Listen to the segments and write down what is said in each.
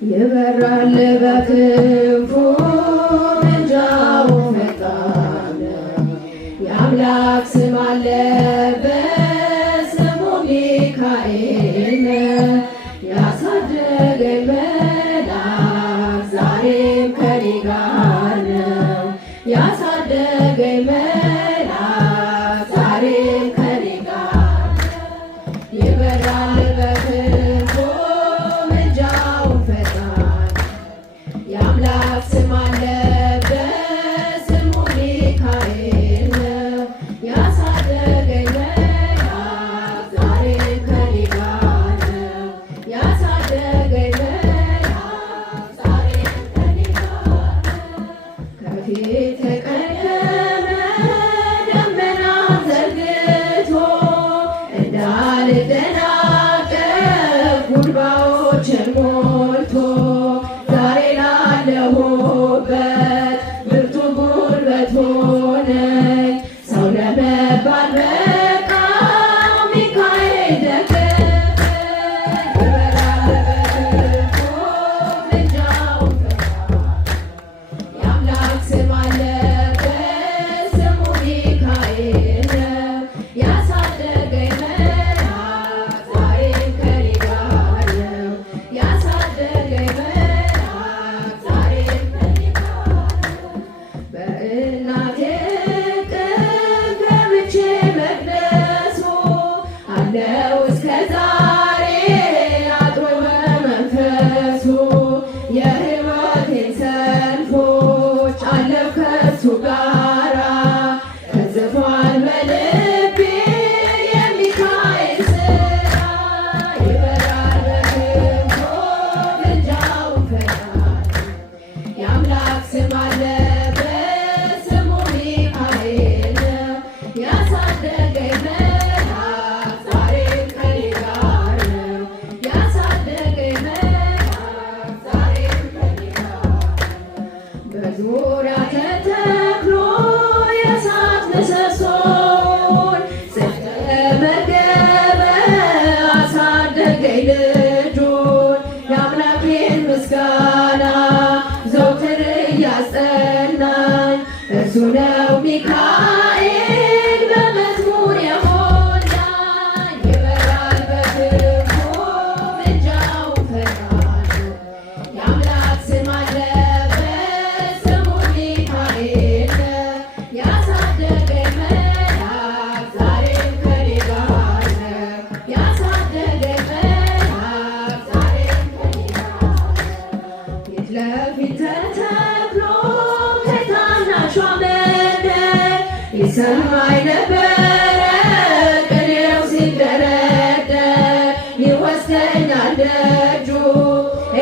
ይበራል በክንፉ ምልጃው ፈጣን የአምላክ ስም አለበት ስሙ ሚካኤል ያሳደገኝ መልአክ ዛሬም ከኔ ጋር ነው። ያሳደገኝ መልአክ ዛሬም ከኔ ጋር ነው። ይበራል በክንፉ ምልጃው ፈጣን የአምላክ ስም አለበት ስሙ ሚካኤል ያሳደገኝ መልአክ ዛሬም ከኔ ጋር ነው። ያሳደገኝ መልአክ ዛሬም ከኔ ጋር ነው። ከፊት የቀደመ ደመና ዘርግቶ እንዳልደናቀፍ ጉድባዎችን ሞልቶ ዛሬ ላለሁበት ብርቱ ጉልበት ሆነኝ። ሰው ለመባል በቃ ሚካኤል ደገፈኝ። ይበራል በክንፉ ምልጃው ፈጣን የአምላክ ስም አለበት ስሙ ሚካኤል ያሳደገኝ መልአክ ዛሬም ከኔ ጋር ነው። ያሳደገኝ መልአክ ዛሬም ከኔ ጋር ነው። በእናቴ እቅፍ ገብቼ መቅደሱ አለው እስከ ዛሬ አጥሮ በመንፈሱ የሕይወቴን ሰልፎች አለፍ ከሱ ጋራ ተጽፏል በልቤ የሚካኤል ስራ። ይበራል በክንፉ ምልጃው ፈጣን የአምላክ ስም አለበት ስሙ ሚካኤል ያሳደገኝ መልአክ ዛሬም ከኔ ጋር ነው። ያሳደገኝ መልአክ ዛሬም ከኔ ጋር ነው። በዙሪያ ተተክሎ የእሳት ምሰሶን ስለመገበ አሳደገኝ ልጁን የአምላኬን ምስጋና ዘውትር እያስጸናኝ እርሱ ነው ሚካኤል በመዝሙር የሞላኝ። ይበራል በክንፉ ምልጃው ፈጣን የአምላክ ስም አለበት ስሙ ሚካኤል ያሳደገኝ መልአክ ዛሬም ከኔ ጋር ነው። ያሳደገኝ መልአክ ዛሬም ከኔ ጋር ነው። ፊት ለፊት ተተክሎ ከታናሿ መንደር ይሰማኝ ነበረ ቅኔው ሲደረደር ይወስደኛል ደጁ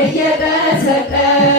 እየቀሰቀሰ